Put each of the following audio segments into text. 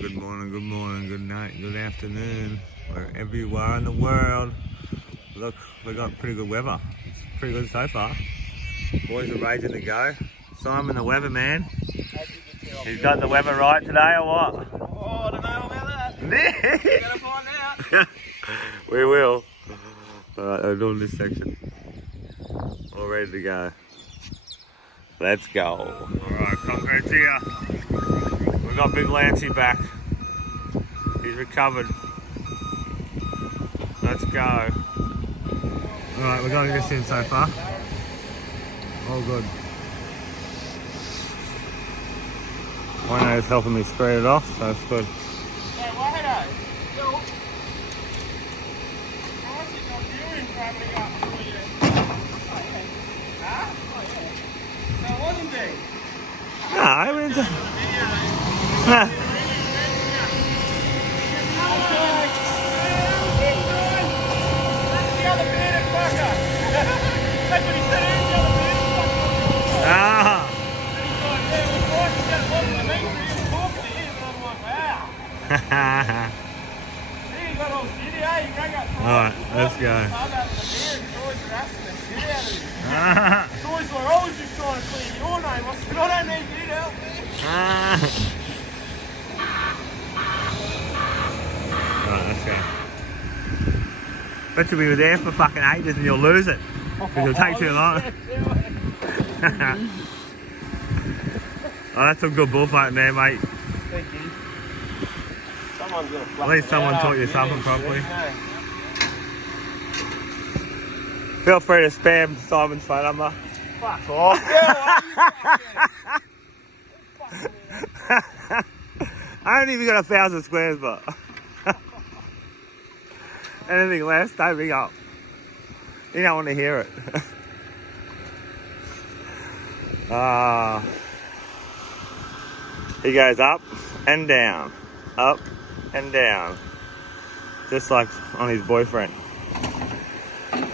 Good morning, good night, good afternoon, wherever you are in the world. Look, we got pretty good weather. It's pretty good so far. Boys are raging to go. Simon, the weatherman. He's got the weather right today or what? Oh, I don't know about that. We're gonna find out. We will. Alright, we're doing this section. All ready to go. Let's go. Alright, concrete's here. We've got Big Lancey back. He's recovered. Let's go. Alright, we're going this in so far. All good. Wino's helping me spread it off, so it's good. Hey, Wino. So, how is it not doing travelling up for you? Oh, yeah. Huh? Oh, yeah. No, it wasn't big. No, I mean, That's the other bearded fucker. That's what he said, the other bearded fucker. ah, And he's like, yeah, it was nice to get a bottle of meat for him talking to him. And I'm like, wow. He got all shitty, eh? He rang up. Alright, let's go. I'm having a beer and Troy's harassing the shit out of him. Troy's like, I was just trying to clean your name. I said, I don't need you to help me. Alright, let's go. Bet you'll be there for fucking ages and you'll lose it. Because it'll take too long. Oh, that's some good bullfighting there, mate. Thank you. Someone's gonna flush At least it someone out taught you after something this, properly. no. Feel free to spam Simon's phone number. Fuck off. I ain't even got 1,000 squares, but anything less, don't ring up. You don't want to hear it. He goes up and down, up and down, just like on his boyfriend,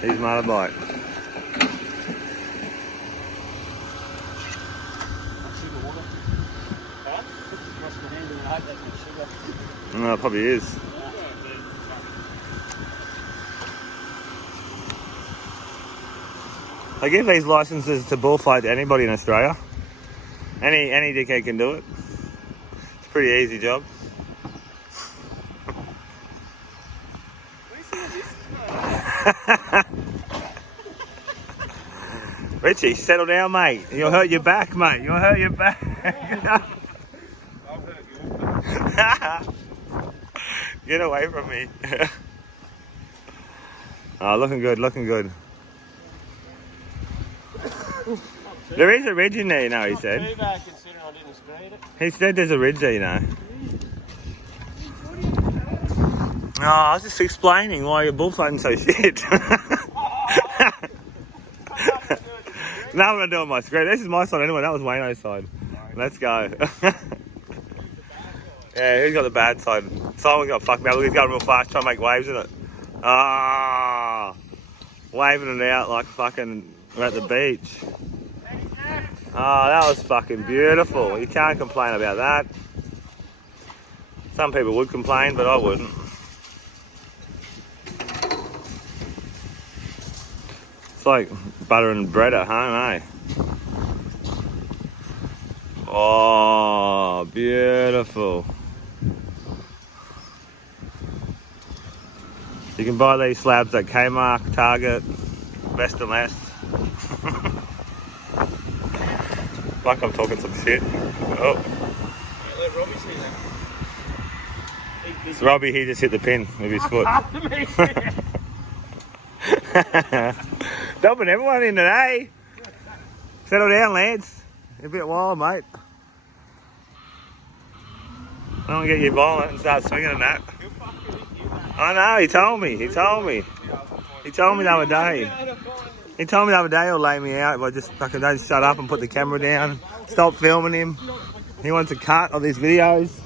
his motorbike. No, it probably is. I give these licenses to bullfight to anybody in Australia. Any dickhead can do it. It's a pretty easy job. Richie, settle down, mate. You'll hurt your back, mate. You'll hurt your back. Get away from me. Oh, looking good, looking good. There is a ridge in there, you know, he said. Too bad considering I didn't screed it. He said there's a ridge there, you know. Oh, I was just explaining why you're bullfighting so shit. Now I'm going to do it on my screen. This is my side anyway, that was Wayno's side. Let's go. Yeah, he's got the bad side. Simon's got fucked me up. Look, he's going real fast, trying to make waves in it. Ah, waving it out like fucking we're at the beach. Oh, that was fucking beautiful. You can't complain about that. Some people would complain, but I wouldn't. It's like butter and bread at home, eh? Oh, beautiful. You can buy these slabs at Kmart, Target, Best and Less. Like I'm talking some shit. Oh. Yeah, let Robbie see that. It's Robbie, he just hit the pin with his foot. After me. Dumping everyone in today. Settle down, lads. You're a bit wild, mate. I don't get you violent and start swinging and that. I know, he told me. He told me the other day. He told me the other day he'll lay me out if I just fucking don't shut up and put the camera down. Stop filming him. He wants a cut of these videos.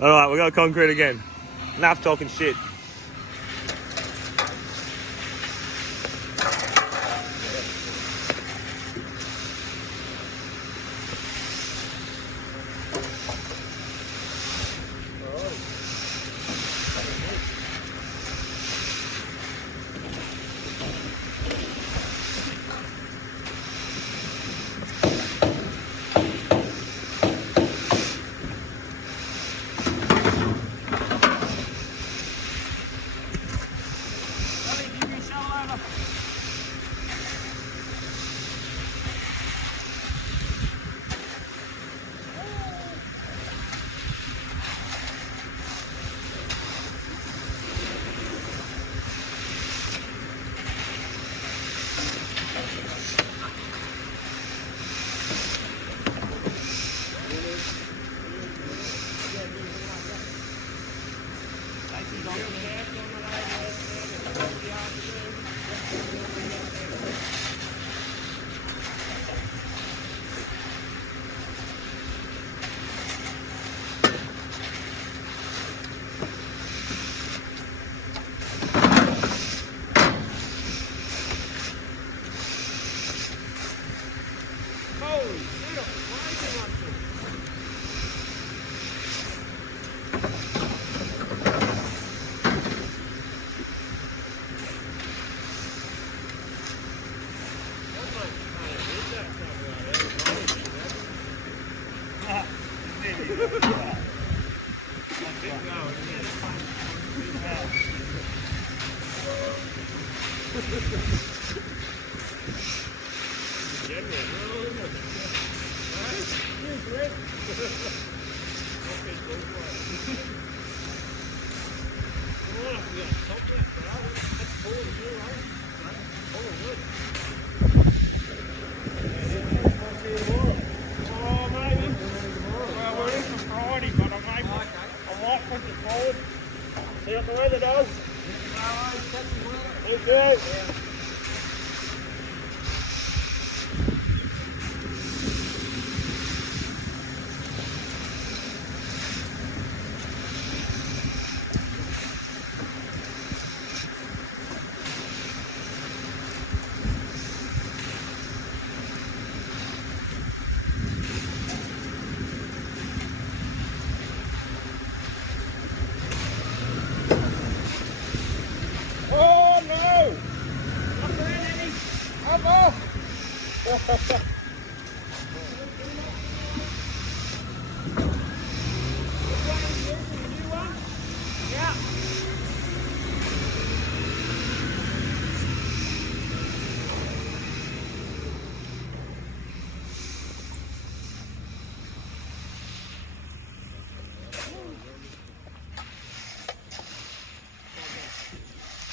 Alright, we got concrete again. Enough talking shit. Holy shit, why is it not so? Oh, maybe. Well, we're in for Friday, but I might push it forward. See what the weather does. Thank you. Oh no! Not there, Eddie. I'm off. Yeah.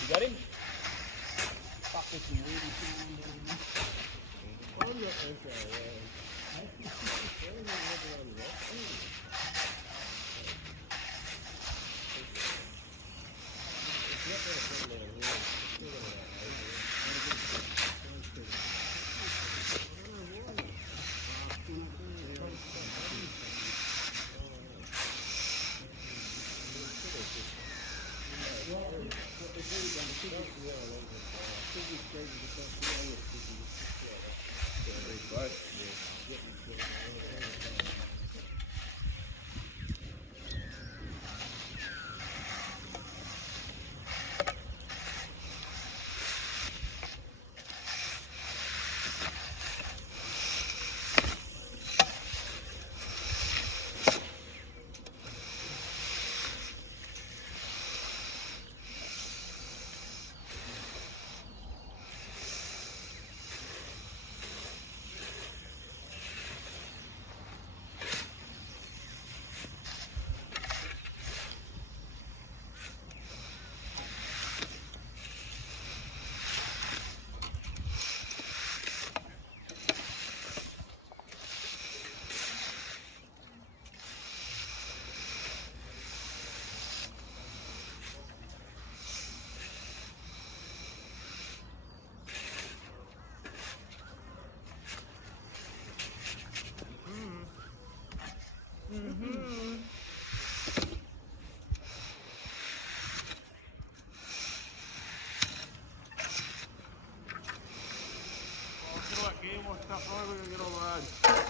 You got him? Fuck this weird thing. I'm not okay,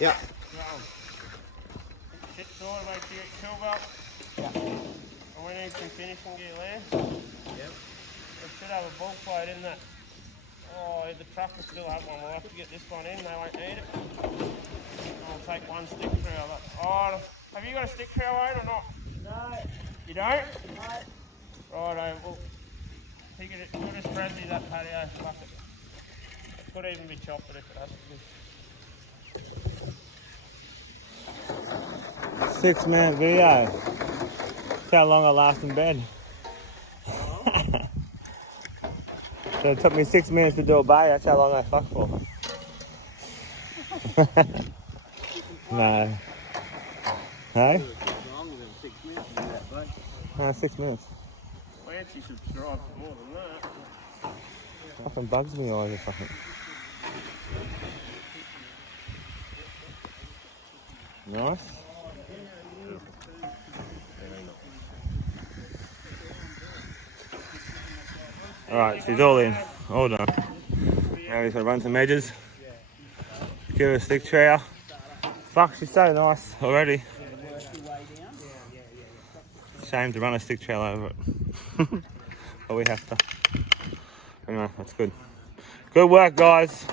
Yeah. Sit side, make sure it's cool up. And we need some finishing gear there. Yep. We should have a bulk plate in that. Oh, the truck will still have one. We'll have to get this one in. They won't need it. I'll take one stick trailer. Oh, have you got a stick trailer or not? No. You don't? No. Righto, well, we'll just frenzy that patio. Fuck it. Could even be chopped if it has to be. 6-minute video. That's how long I last in bed. So it took me 6 minutes to do a bay. That's how long I fucked for. No. Hey? Longer than 6 minutes to do that, bud. No, 6 minutes. fancy subscribe for more than that. Fucking bugs me eyes. Fucking. Nice. Alright, she's all in. All done. Now he's gonna run some edges. Give her a stick trowel. Fuck, she's so nice already. Shame to run a stick trowel over it. But we have to. Anyway, that's good. Good work, guys.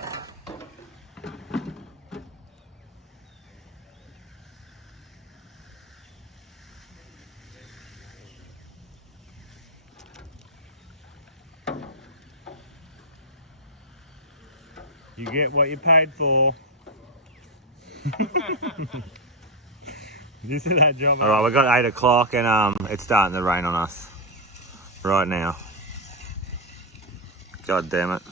You get what you paid for. You see that job? Alright, we've got 8 o'clock and it's starting to rain on us right now. God damn it.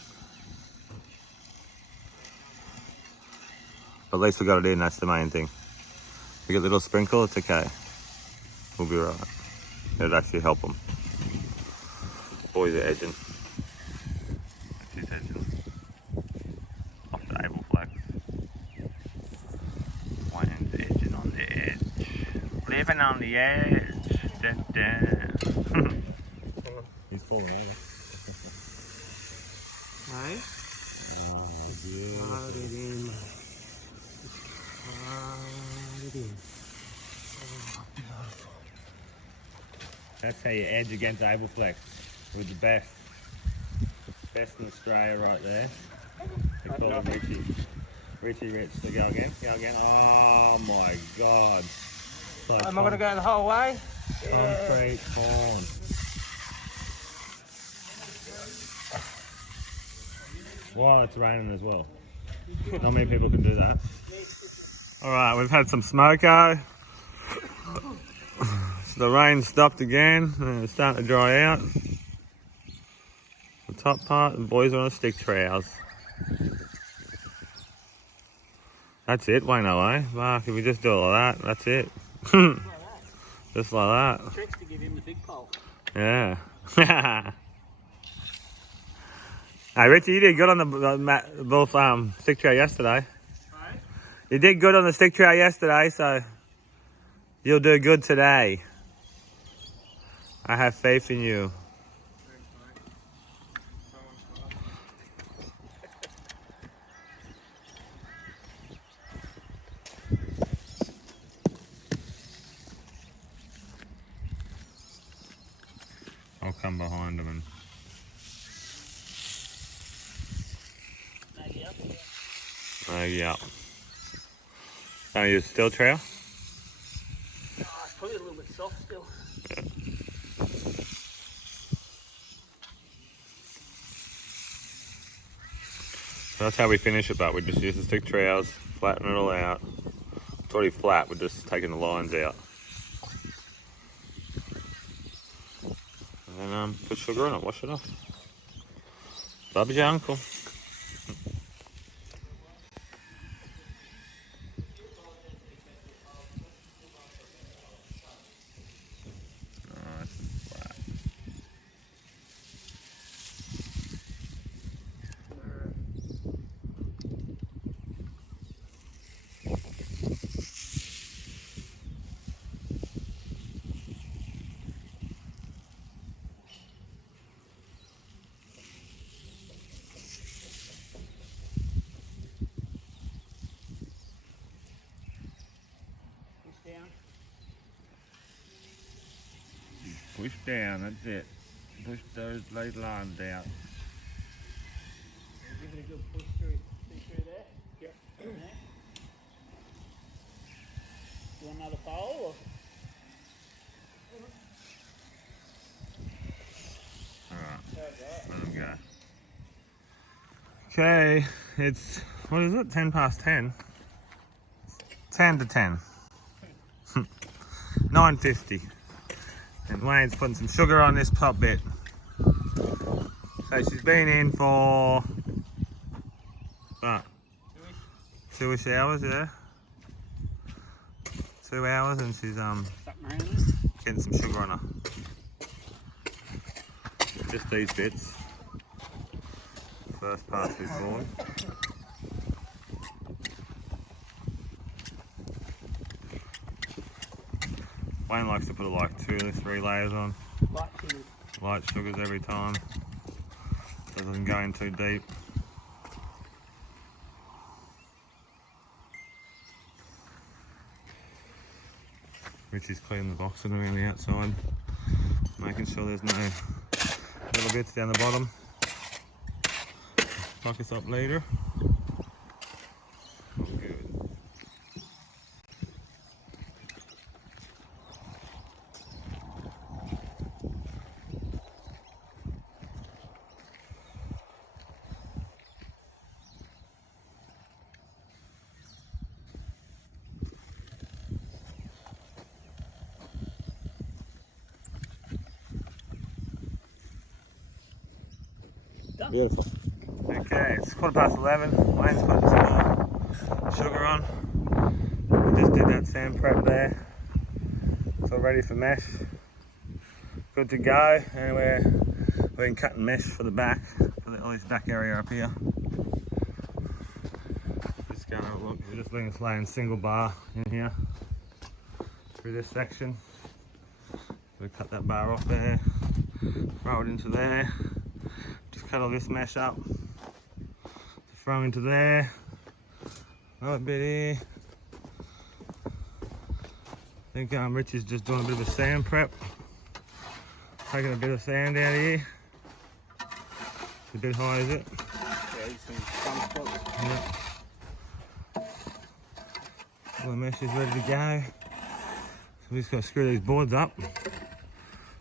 But at least we got it in, that's the main thing. We get a little sprinkle, it's okay. We'll be right. It'll actually help them. Boys are edging. She's edging. Off the able flex. Wayne's edging on the edge. Living on the edge. Da, da. He's falling over. Hey? Oh, beautiful. Load it in. Load it in. Oh, beautiful. That's how you edge against able flex with the best. Best in Australia right there. They call him Richie. Richie Rich. So go again. Go again. Oh my god. Like Am I going to go the whole way? concrete corn. While it's raining as well. Not many people can do that. Alright, we've had some smoko. So the rain stopped again and it's starting to dry out. The top part, the boys are on the stick trowels. That's it, Wayno, eh? Mark, if we just do it like that, that's it. Just like that. Tricks to give him the big pole. Yeah. Hey, Richie, you did good on the both stick trowel yesterday. Right? You did good on the stick trowel yesterday, so you'll do good today. I have faith in you. I'll come behind him and maybe up. Can I use steel trowel? Oh, it's probably a little bit soft still. Yeah. So that's how we finish it, but we just use the stick trowels, flatten it all out. It's already flat, we're just taking the lines out. And then put sugar on it, wash it off. Bob's your uncle. Nice and flat. Push down, that's it. Push those lead lines down. Give it a good push through there. Yep. You want another pole or? Alright, let them go. Okay, it's, what is it, 10 past 10? 10 to 10. 9:50. And Wayne's putting some sugar on this top bit. So she's been in for, what, 2-ish hours, yeah? 2 hours and she's getting some sugar on her. Just these bits. First pass before. Wayne likes to put like 2 or 3 layers on. Light sugars every time, so it doesn't go in too deep. Richie's cleaning the box and around the outside, making sure there's no little bits down the bottom. Fuck us up later. Oh, good. Beautiful. Okay, it's 11:15. Wayne's putting some more sugar on. We just did that sand prep there. It's all ready for mesh. Good to go. And we've been cutting mesh for the back, for all this back area up here. Just going to look, we're just letting us lay in single bar in here through this section. We cut that bar off there, throw it into there. Cut all this mesh up to throw into there. Another bit here. I think Rich is just doing a bit of a sand prep. Taking a bit of sand out here. It's a bit high, is it? Yeah, some spots. Yeah. All the mesh is ready to go. So we just got to screw these boards up,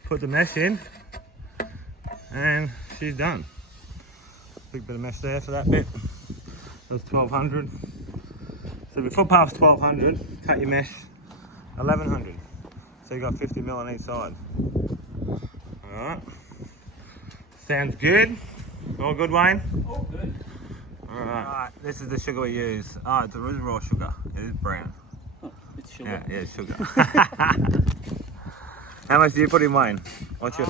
put the mesh in, and she's done. Big bit of mesh there for that bit. That was 1200. So before past 1200, cut your mesh 1100. So you got 50 mil on each side. Alright. Sounds good. All good, Wayne? All good. Alright, this is the sugar we use. Oh, it's a raw sugar. It is brown. Oh, it's sugar. Yeah, it's sugar. How much do you put in, Wayne? What's your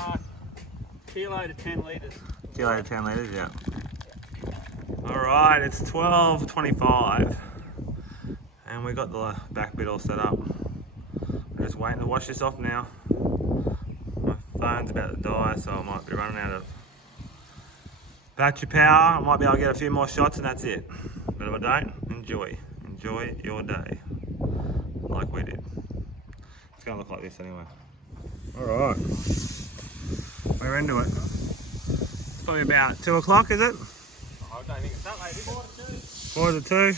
Kilo to 10 litres. kilo to 10 litres? Yeah. Alright, it's 12:25 and we got the back bit all set up. We're just waiting to wash this off now. My phone's about to die, so I might be running out of battery power. I might be able to get a few more shots and that's it. But if I don't, enjoy your day like we did. It's gonna look like this anyway. Alright, we're into it. It's probably about 2 o'clock, is it? I don't think it's that late. 4 to 2.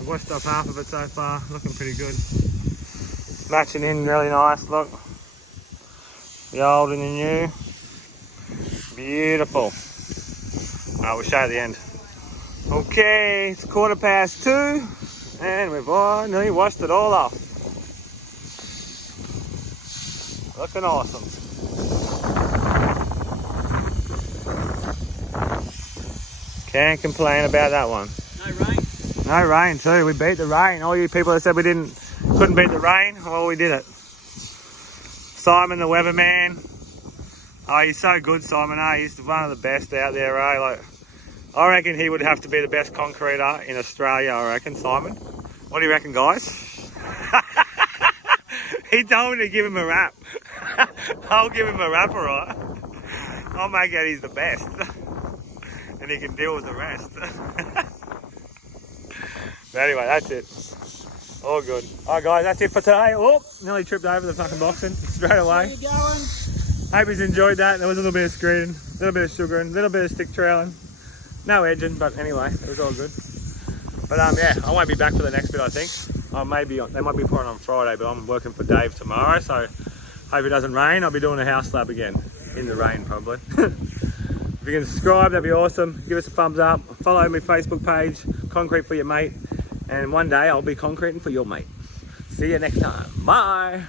I've washed up half of it so far, looking pretty good. Matching in really nice, look. The old and the new. Beautiful. Alright, we'll show you the end. Okay, it's 2:15 and we've nearly washed it all off. Looking awesome. Can't complain about that one. No rain. No rain too. We beat the rain. All you people that said we couldn't beat the rain, well, we did it. Simon the weatherman. Oh, he's so good, Simon. He's one of the best out there. Like, I reckon he would have to be the best concreter in Australia. I reckon, Simon. What do you reckon, guys? He told me to give him a rap. I'll give him a rap, alright. I'll make out he's the best. And he can deal with the rest. But anyway, that's it. All good. Alright guys, that's it for today. Oh, nearly tripped over the fucking boxing straight away. Where you going? Hope he's enjoyed that. There was a little bit of screeding, a little bit of sugaring, a little bit of stick trailing. No edging, but anyway, it was all good. But yeah, I won't be back for the next bit, I think. They might be pouring on Friday, but I'm working for Dave tomorrow, so hope it doesn't rain. I'll be doing a house slab again. In the rain, probably. If you can subscribe, that'd be awesome. Give us a thumbs up. Follow my Facebook page, Concrete for Your Mate. And one day I'll be concreting for your mate. See you next time. Bye.